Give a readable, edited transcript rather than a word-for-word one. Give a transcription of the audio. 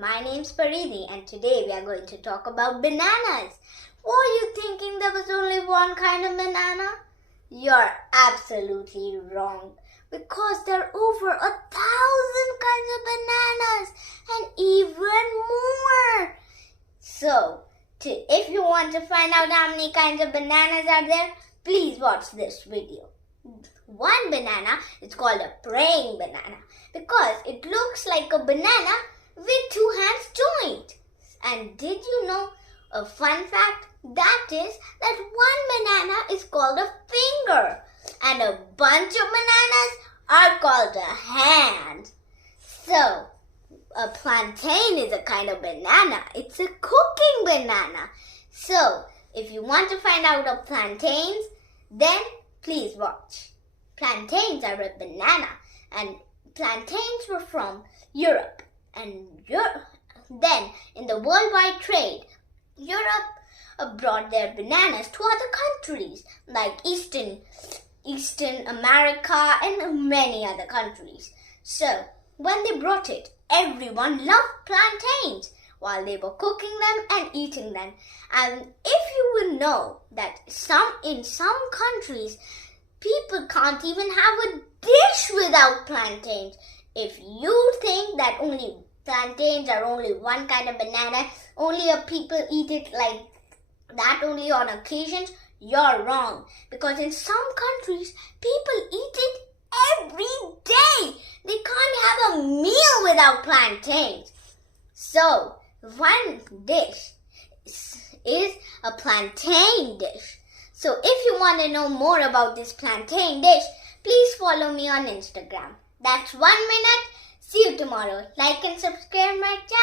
My name's Paridhi and today we are going to talk about bananas. Were you thinking there was only one kind of banana? You're absolutely wrong because there are over 1,000 kinds of bananas and even more. So, if you want to find out how many kinds of bananas are there, please watch this video. One banana is called a praying banana because it looks like a banana with two hands joined. And did you know a fun fact? That is that one banana is called a finger and a bunch of bananas are called a hand. So, a plantain is a kind of banana. It's a cooking banana. So, if you want to find out of plantains, then please watch. Plantains are a banana and plantains were from Europe. And then in the worldwide trade, Europe brought their bananas to other countries like Eastern America and many other countries. So when they brought it, everyone loved plantains while they were cooking them and eating them. And if you will know that in some countries, people can't even have a dish without plantains. If you think that only plantains are only one kind of banana, only people eat it like that only on occasions, you're wrong. Because in some countries, people eat it every day. They can't have a meal without plantains. So, one dish is a plantain dish. So, if you want to know more about this plantain dish, please follow me on Instagram. That's 1 minute. See you tomorrow. Like and subscribe my channel.